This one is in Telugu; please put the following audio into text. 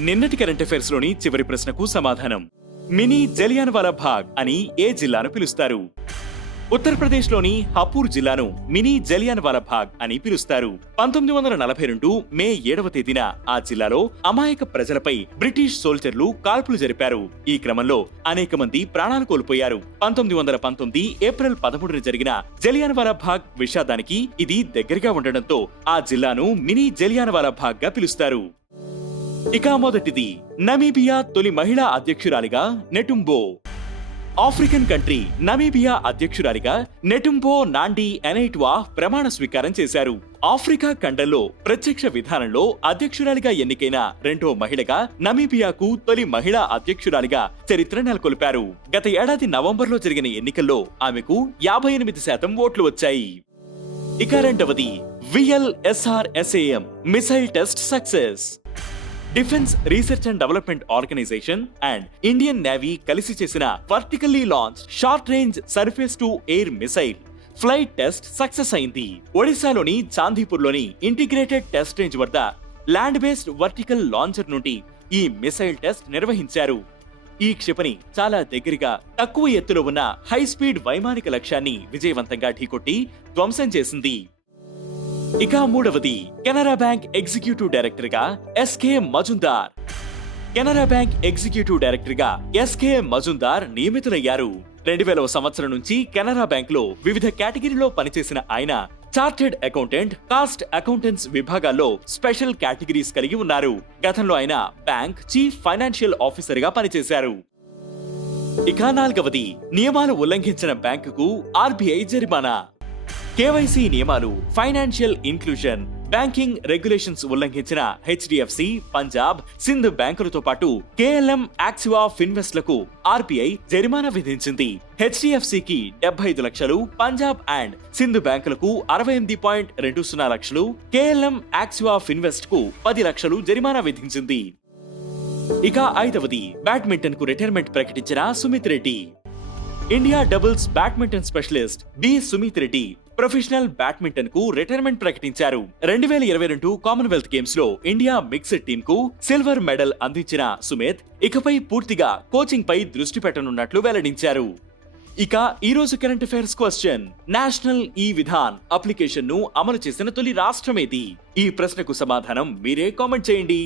నిన్నటి కరెంట్ అఫైర్స్ లోని చివరి ప్రశ్నకు సమాధానం. మినీ జలియాన్వాలా బాగ్ అని ఏ జిల్లాను పిలుస్తారు? ఉత్తరప్రదేశ్ లోని హపూర్ జిల్లాను మినీ జలియాన్వాలా బాగ్ అని పిలుస్తారు. 1942 మే 7వ తేదీన ఆ జిల్లాలో అమాయక ప్రజలపై బ్రిటిష్ సోల్జర్లు కాల్పులు జరిపారు. ఈ క్రమంలో అనేక మంది ప్రాణాలు కోల్పోయారు. 1919 ఏప్రిల్ 13న జరిగిన జలియాన్వాలా బాగ్ విషాదానికి ఇది దగ్గరగా ఉండడంతో ఆ జిల్లాను మినీ జలియాన్వాలా బాగ్ గా పిలుస్తారు. ఇక మొదటిది, నమీబియా తొలి మహిళా అధ్యక్షురాలిగా నెటుంబో. ఆఫ్రికన్ కంట్రీ నమీబియా అధ్యక్షురాలిగా నెటుంబో నాండి ఎనైట్వా ప్రమాణ స్వీకారం చేశారు. ఆఫ్రికా ఖండంలో ప్రత్యక్ష విధానంలో అధ్యక్షురాలిగా ఎన్నికైన రెండో మహిళగా నమీబియాకు తొలి మహిళా అధ్యక్షురాలిగా చరిత్ర నెలకొల్పారు. గత ఏడాది నవంబర్లో జరిగిన ఎన్నికల్లో ఆమెకు 58% ఓట్లు వచ్చాయి. ఇక రెండవది, VLSRSAM missile test success. Defence research and development organisation and Indian navy కలిసి చేసిన vertically launch short range surface to air missile flight test success అయింది. ఒడిశాలోని చాందీపూర్లోని ఇంటిగ్రేటెడ్ టెస్ట్ రేంజ్ వద్ద ల్యాండ్ బేస్డ్ వర్టికల్ లాంచర్ నుండి ఈ మిసైల్ టెస్ట్ నిర్వహించారు. ఈ క్షిపణి చాలా దగ్గరగా తక్కువ ఎత్తులో ఉన్న హై స్పీడ్ వైమానిక లక్ష్యాన్ని విజయవంతంగా ఢీకొట్టి ధ్వంసం చేసింది. ఇక మూడవది, కెనరా బ్యాంక్ ఎగ్జిక్యూటివ్ డైరెక్టర్ గా SK Majumdar. Canara bank executive director గా ఎస్కే మజుందార్ నియమితులయ్యారు. 2000వ సంవత్సరం నుంచి కెనరా బ్యాంక్ లో వివిధ కేటగిరీలో పనిచేసిన ఆయన చార్టెడ్ అకౌంటెంట్, కాస్ట్ అకౌంటెంట్స్ విభాగాల్లో స్పెషల్ కేటగిరీస్ కలిగి ఉన్నారు. గతంలో ఆయన బ్యాంక్ చీఫ్ ఫైనాన్షియల్ ఆఫీసర్ గా పనిచేశారు. ఇక నాలుగవది, నియమాలు ఉల్లంఘించిన బ్యాంకుకు ఆర్బీఐ జరిమానా. కేవైసీ నియమాలు, ఫైనాన్షియల్ ఇన్క్లూజన్, బ్యాంకింగ్ రెగ్యులేషన్స్ ఉల్లంఘించిన హెచ్డిఎఫ్సి, పంజాబ్, సింధ్ బ్యాంకులతో పాటు కేఎల్ఎం, యాక్సివా, ఫిన్వెస్ట్ లకు ఆర్బీఐ జరిమానా విధించింది. హెచ్డిఎఫ్సికి 75 లక్షలు, పంజాబ్ అండ్ సింధ్ బ్యాంకులకు 68.20 లక్షలు, కేఎల్ఎం, యాక్సివా, ఫిన్వెస్ట్ కు 10 లక్షలు జరిమానా విధించింది. ఇక ఐదవది, బ్యాడ్మింటన్ కు రిటైర్మెంట్ ప్రకటించిన Sumeeth Reddy. India doubles badminton specialist B Sumeeth Reddy professional badminton కు రిటైర్మెంట్ ప్రకటించారు. 2022 కామన్వెల్త్ గేమ్స్ లో ఇండియా మిక్స్డ్ టీమ్ కు సిల్వర్ మెడల్ అందించిన సుమిత్ ఇకపై పూర్తిగా కోచింగ్ పై దృష్టి పెట్టనున్నట్లు వెల్లడించారు. ఇక ఈ రోజు కరెంట్ అఫైర్స్ క్వశ్చన్, నేషనల్ ఈ విధాన్ అప్లికేషన్ ను అమలు చేసిన తొలి రాష్ట్రమేది? ఈ ప్రశ్నకు సమాధానం మీరే కామెంట్ చేయండి.